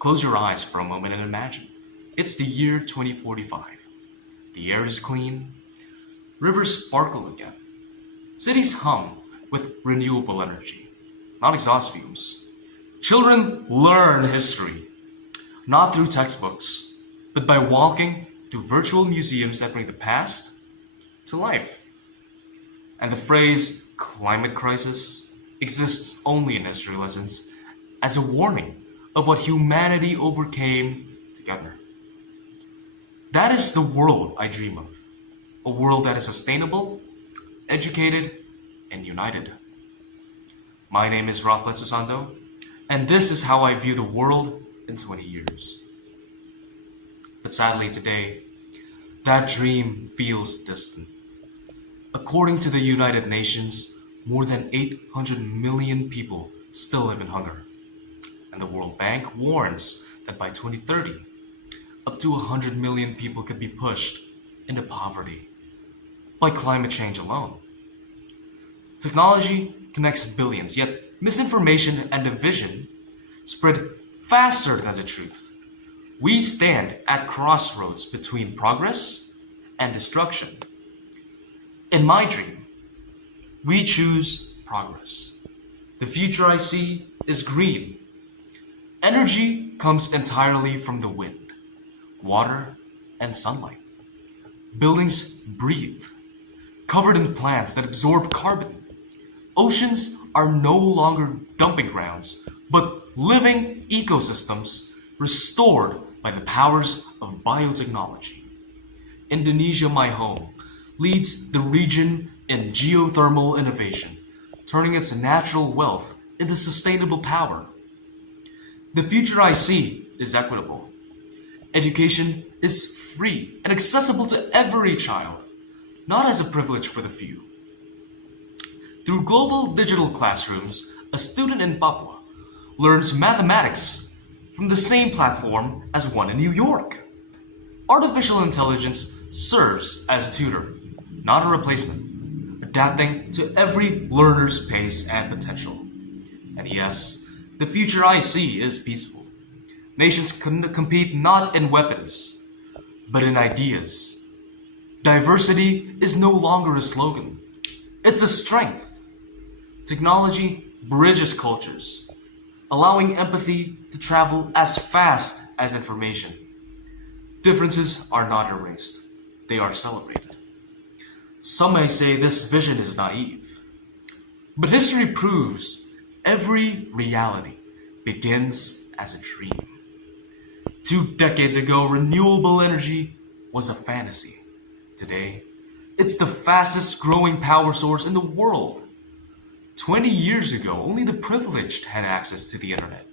Close your eyes for a moment and imagine. It's the year 2045. The air is clean, rivers sparkle again, cities hum with renewable energy, not exhaust fumes. Children learn history, not through textbooks, but by walking through virtual museums that bring the past to life. And the phrase climate crisis exists only in history lessons as a warning of what humanity overcame together. That is the world I dream of. A world that is sustainable, educated, and united. My name is Raffles, and this is how I view the world in 20 years. But sadly today, that dream feels distant. According to the United Nations, more than 800 million people still live in hunger. And the World Bank warns that by 2030, up to 100 million people could be pushed into poverty by climate change alone. Technology connects billions, yet misinformation and division spread faster than the truth. We stand at crossroads between progress and destruction. In my dream, we choose progress. The future I see is green. Energy comes entirely from the wind, water, and sunlight. Buildings breathe, covered in plants that absorb carbon. Oceans are no longer dumping grounds, but living ecosystems restored by the powers of biotechnology. Indonesia, my home, leads the region in geothermal innovation, turning its natural wealth into sustainable power. The future I see is equitable. Education is free and accessible to every child, not as a privilege for the few. Through global digital classrooms, a student in Papua learns mathematics from the same platform as one in New York. Artificial intelligence serves as a tutor, not a replacement, adapting to every learner's pace and potential. And yes, the future I see is peaceful. Nations compete not in weapons, but in ideas. Diversity is no longer a slogan. It's a strength. Technology bridges cultures, allowing empathy to travel as fast as information. Differences are not erased. They are celebrated. Some may say this vision is naive, but history proves every reality begins as a dream. 2 decades ago, renewable energy was a fantasy. Today, it's the fastest growing power source in the world. 20 years ago, only the privileged had access to the internet.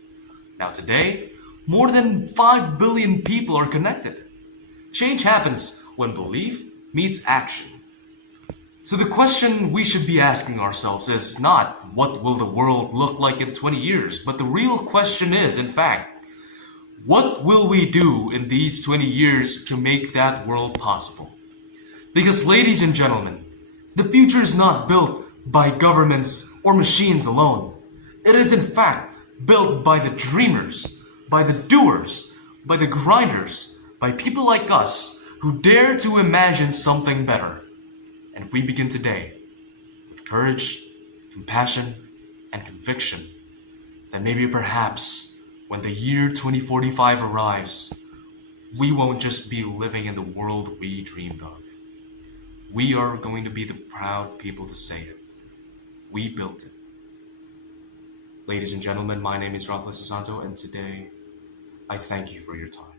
Now today, more than 5 billion people are connected. Change happens when belief meets action. So the question we should be asking ourselves is not what will the world look like in 20 years, but the real question is, in fact, what will we do in these 20 years to make that world possible? Because ladies and gentlemen, the future is not built by governments or machines alone. It is in fact built by the dreamers, by the doers, by the grinders, by people like us who dare to imagine something better. And if we begin today with courage, compassion, and conviction, then maybe perhaps when the year 2045 arrives, we won't just be living in the world we dreamed of. We are going to be the proud people to say it. We built it. Ladies and gentlemen, my name is Raffles, and today I thank you for your time.